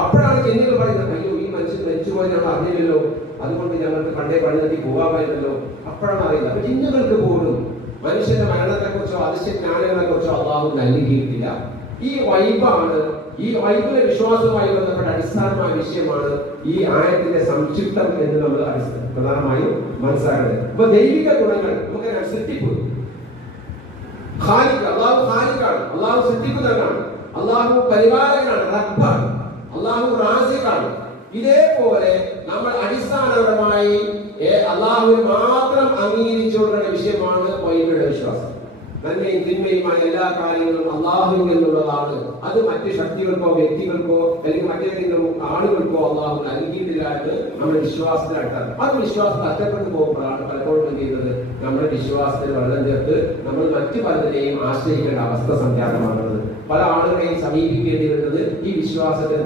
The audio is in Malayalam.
അപ്പോഴാണ് ജിന്നുകൾ പറയുന്നത്, അയ്യോ ഈ മനുഷ്യൻ മരിച്ചുപോയി ഞങ്ങൾ അറിഞ്ഞില്ലല്ലോ, അതുകൊണ്ട് ഞങ്ങൾക്ക് പണ്ടേ പണി നിർത്തി പോകാമായിരുന്നല്ലോ. അപ്പോഴാണ് അറിയുന്നത്. അപ്പൊ ജിന്നുകൾക്ക് പോലും മനുഷ്യന്റെ മരണത്തെ കുറിച്ചോ അദൃശ്യ ജ്ഞാനങ്ങളെ കുറിച്ചോ അള്ളാഹു നൽകിയിട്ടില്ല. ഈ വൈബാണ്, ഈ വൈബിലെ വിശ്വാസവുമായി ബന്ധപ്പെട്ട അടിസ്ഥാനമായ വിഷയമാണ് ഈ ആയത്തിന്റെ സംക്ഷിപ്തം എന്ന് നമ്മൾ പ്രധാനമായും മനസ്സിലാക്കുന്നത്. അപ്പൊ ദൈവിക ഗുണങ്ങൾ നമുക്കറിയാം. സൃഷ്ടിപ്പ്, അള്ളാഹു ഖാലിഖാണ്, അള്ളാഹു സൃഷ്ടിക്കുന്നവനാണ്, അള്ളാഹു പരിപാലകനാണ്, റബ്ബാണ്, അള്ളാഹു റാസിഖാണ്. ഇതേപോലെ നമ്മൾ അടിസ്ഥാനപരമായി അള്ളാഹുവിനെ മാത്രം അംഗീകരിച്ചുകൊണ്ടുള്ള വിഷയമാണ് വൈബിയുടെ വിശ്വാസം. നന്മയും തിന്മയുമായ എല്ലാ കാര്യങ്ങളും അള്ളാഹുവിൽ നിന്നുള്ളതാണ്. അത് മറ്റ് ശക്തികൾക്കോ വ്യക്തികൾക്കോ അല്ലെങ്കിൽ മറ്റേതെങ്കിലും ആളുകൾക്കോ അള്ളാഹു നൽകിയിട്ടില്ല എന്ന് നമ്മുടെ വിശ്വാസത്തിനടുത്താണ്. അത് വിശ്വാസം നഷ്ടപ്പെട്ടു പോകുമ്പോഴാണ് പലപ്പോഴും എന്ത് ചെയ്യുന്നത്, നമ്മുടെ വിശ്വാസത്തിൽ വെള്ളം ചേർത്ത് നമ്മൾ മറ്റു പലതിനെയും ആശ്രയിക്കേണ്ട അവസ്ഥ സംജാതമാകുന്നത്. പല ആളുകളെയും സമീപിക്കേണ്ടി വരുന്നത് ഈ വിശ്വാസത്തെ